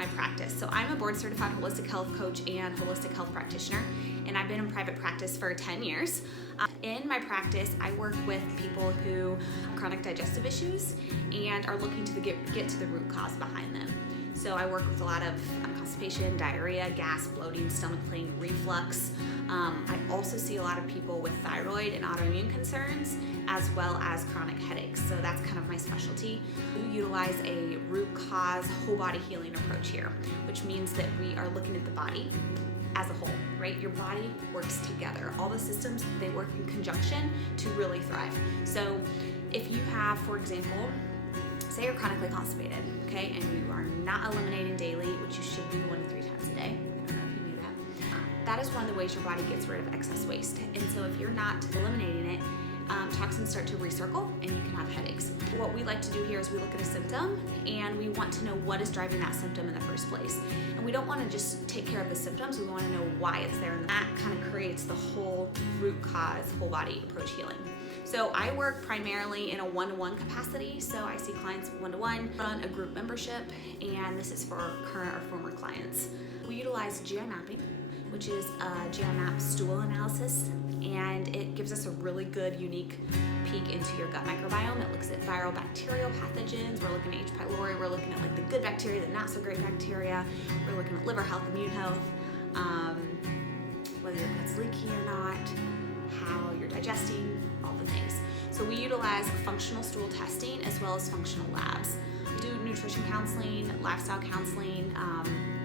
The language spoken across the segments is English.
my practice. So I'm a board certified holistic health coach and holistic health practitioner, and I've been in private practice for 10 years. In my practice, I work with people who have chronic digestive issues and are looking to get to the root cause behind them. So I work with a lot of constipation, diarrhea, gas, bloating, stomach pain, reflux. I also see a lot of people with thyroid and autoimmune concerns, as well as chronic headaches. So that's kind of my specialty. We utilize a root cause, whole body healing approach here, which means that we are looking at the body as a whole, right? Your body works together. All the systems, they work in conjunction to really thrive. So if you have, for example, say you're chronically constipated, okay, and you are not eliminating daily, which you should be 1 to 3 times a day. I don't know if you knew that. That is one of the ways your body gets rid of excess waste. And so if you're not eliminating it, toxins start to recircle and you can have headaches. What we like to do here is we look at a symptom and we want to know what is driving that symptom in the first place. And we don't want to just take care of the symptoms, we want to know why it's there, and that kind of creates the whole root cause, whole body approach healing. So I work primarily in a one-to-one capacity. So I see clients one-to-one, run a group membership, and this is for current or former clients. We utilize GI mapping, which is a GI map stool analysis, and it gives us a really good, unique peek into your gut microbiome. It looks at viral bacterial pathogens. We're looking at H. pylori. We're looking at like the good bacteria, the not so great bacteria. We're looking at liver health, immune health, whether your gut's leaky or not, how you're digesting, all the things. So we utilize functional stool testing as well as functional labs. We do nutrition counseling, lifestyle counseling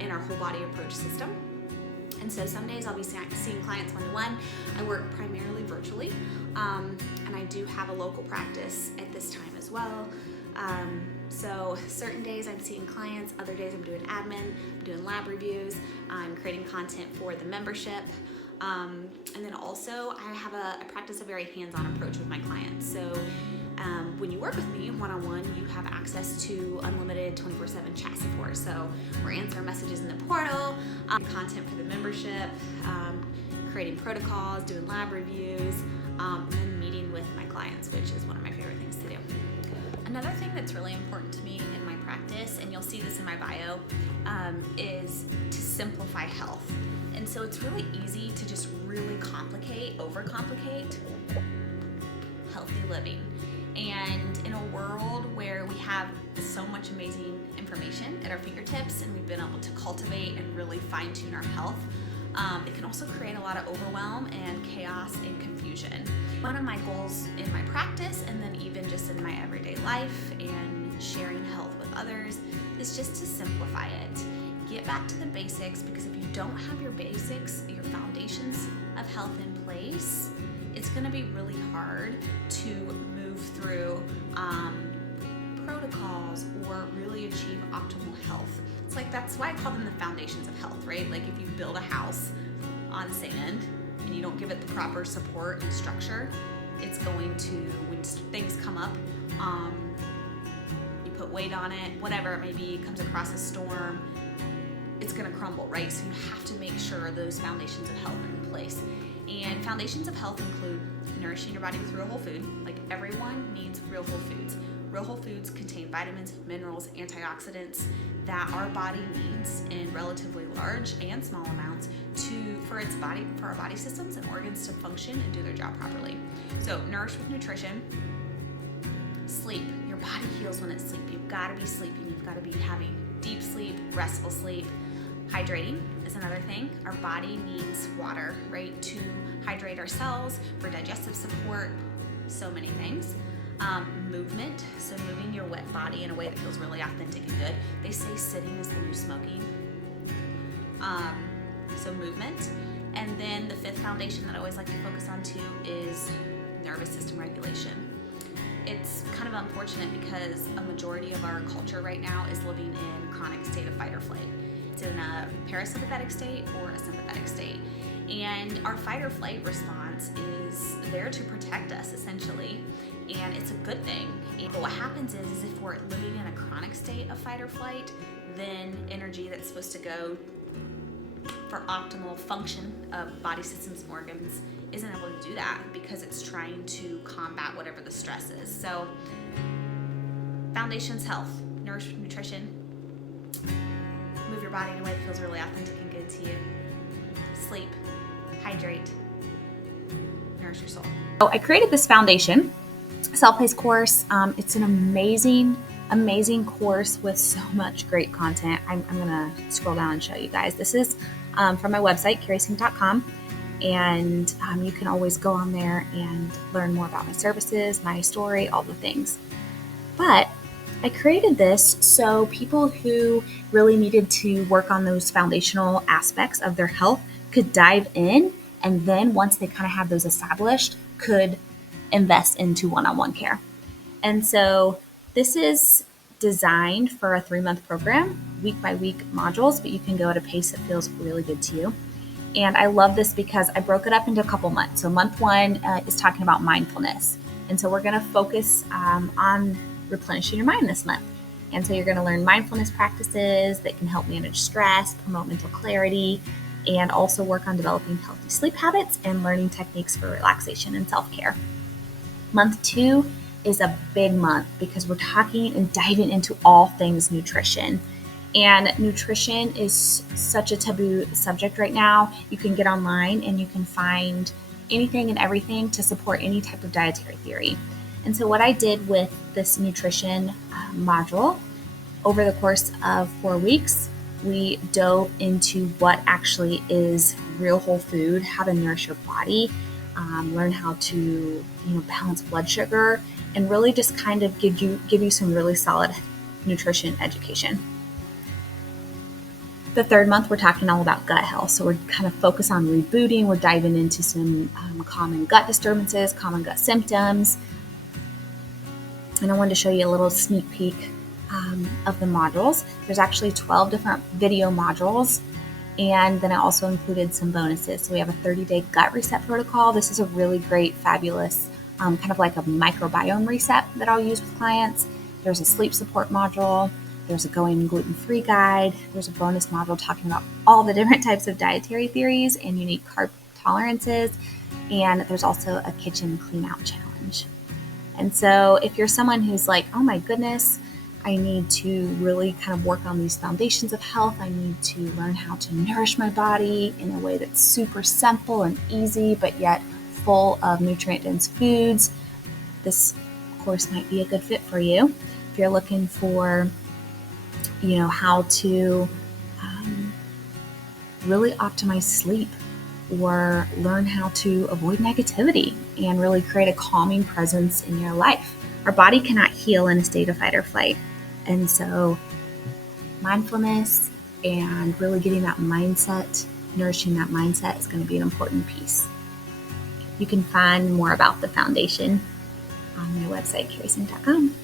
in our whole body approach system. And so some days I'll be seeing clients one-to-one. I work primarily virtually, and I do have a local practice at this time as well. So certain days I'm seeing clients, other days I'm doing admin, I'm doing lab reviews, I'm creating content for the membership. And then also I have I practice a very hands-on approach with my clients. So when you work with me one-on-one, you have access to unlimited 24/7 chat support. So we're answering messages in the portal, content for the membership, creating protocols, doing lab reviews, and then meeting with my clients, which is one of my favorite things to do. Another thing that's really important to me in my practice, and you'll see this in my bio, is to simplify health. And so it's really easy to just really overcomplicate healthy living. And in a world where we have so much amazing information at our fingertips and we've been able to cultivate and really fine tune our health, it can also create a lot of overwhelm and chaos and confusion. One of my goals in my practice, and then even just in my everyday life and sharing health with others, is just to simplify it. Get back to the basics, because if you don't have your basics, your foundations of health in place, it's going to be really hard to move through protocols or really achieve optimal health. It's like, that's why I call them the foundations of health, right? Like if you build a house on sand and you don't give it the proper support and structure, it's going to, when things come up, you put weight on it, whatever it may be, it comes across a storm, it's going to crumble, right? So you have to make sure those foundations of health are in place. And foundations of health include nourishing your body with real whole food. Like, everyone needs real whole foods. Real whole foods contain vitamins, minerals, antioxidants that our body needs in relatively large and small amounts for our body systems and organs to function and do their job properly. So nourish with nutrition. Sleep. Your body heals when it's asleep. You've got to be sleeping. You've got to be having deep sleep, restful sleep. Hydrating is another thing. Our body needs water, right, to hydrate our cells, for digestive support, so many things. Movement, so moving your wet body in a way that feels really authentic and good. They say sitting is the new smoking. So movement. And then the fifth foundation that I always like to focus on too is nervous system regulation. It's kind of unfortunate because a majority of our culture right now is living in chronic state of fight or flight. It's in a parasympathetic state or a sympathetic state. And our fight or flight response is there to protect us, essentially, and it's a good thing. But what happens is if we're living in a chronic state of fight or flight, then energy that's supposed to go for optimal function of body systems and organs isn't able to do that because it's trying to combat whatever the stress is. So foundations health, nourish nutrition, body in a way that feels really authentic and good to you. Sleep, hydrate, nourish your soul. So I created this foundation self-paced course. It's an amazing course with so much great content. I'm going to scroll down and show you guys. This is from my website, curysing.com. And you can always go on there and learn more about my services, my story, all the things. But I created this so people who really needed to work on those foundational aspects of their health could dive in, and then once they kind of have those established, could invest into one-on-one care. And so this is designed for a 3-month program, week by week modules, but you can go at a pace that feels really good to you. And I love this because I broke it up into a couple months. So month 1 is talking about mindfulness. And so we're going to focus on replenishing your mind this month. And so you're going to learn mindfulness practices that can help manage stress, promote mental clarity, and also work on developing healthy sleep habits and learning techniques for relaxation and self-care. Month 2 is a big month because we're talking and diving into all things nutrition. And nutrition is such a taboo subject right now. You can get online and you can find anything and everything to support any type of dietary theory. And so what I did with this nutrition module, over the course of 4 weeks, we dove into what actually is real whole food, how to nourish your body, learn how to balance blood sugar, and really just kind of give you some really solid nutrition education. The 3rd month, we're talking all about gut health. So we're kind of focused on rebooting. We're diving into some common gut disturbances, common gut symptoms. And I wanted to show you a little sneak peek of the modules. There's actually 12 different video modules. And then I also included some bonuses. So we have a 30-day gut reset protocol. This is a really great, fabulous, kind of like a microbiome reset that I'll use with clients. There's a sleep support module. There's a going gluten-free guide. There's a bonus module talking about all the different types of dietary theories and unique carb tolerances. And there's also a kitchen clean-out challenge. And so if you're someone who's like, oh my goodness, I need to really kind of work on these foundations of health. I need to learn how to nourish my body in a way that's super simple and easy, but yet full of nutrient-dense foods. This course might be a good fit for you. If you're looking for how to really optimize sleep, or learn how to avoid negativity and really create a calming presence in your life. Our body cannot heal in a state of fight or flight. And so mindfulness and really getting that mindset, nourishing that mindset is going to be an important piece. You can find more about the foundation on my website, curysing.com.